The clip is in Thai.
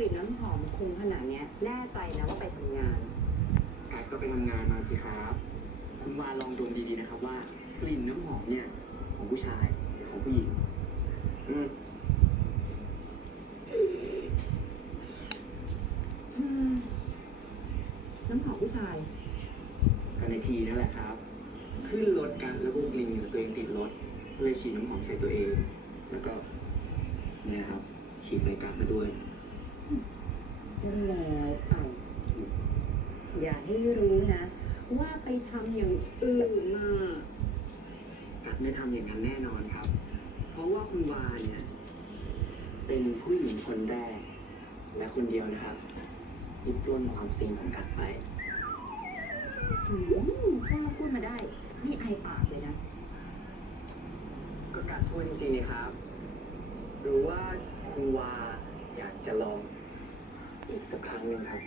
กลิ่นน้ำหอมคงขนาดเนี้ยแน่ใจนะว่าไปทำงานกัดก็ไปทำงานมาสิครับ คุณวาลองดมดีๆนะครับว่ากลิ่นน้ำหอมเนี่ย ของผู้ชายหรือของผู้หญิง อืมอืมน้ำหอมผู้ชาย กันในทีนั่นแหละครับ ขึ้นรถกันแล้วก็กลิ่นอยู่ตัวเองติดรถก็เลยฉีดน้ำหอมใส่ตัวเอง แล้วก็เนี่ยครับฉีดใส่กัดมาด้วยก็ แล้วเอาอย่าให้รู้นะ ว่าไปทำอย่างอื่นมา กัดไม่ทำอย่างนั้นแน่นอนครับ เพราะว่าคุณวาเนี่ย เป็นผู้หญิงคนแรก และคนเดียวนะครับที่ปล้นความจริงของกัดไป อืมพ่อพูดมาได้ นี่ไอปากเลยนะ ก็กัดพูดจริงๆนี่ครับ หรือว่าคุณวาอยากจะลอง อีกสักครั้งหนึ่งครับ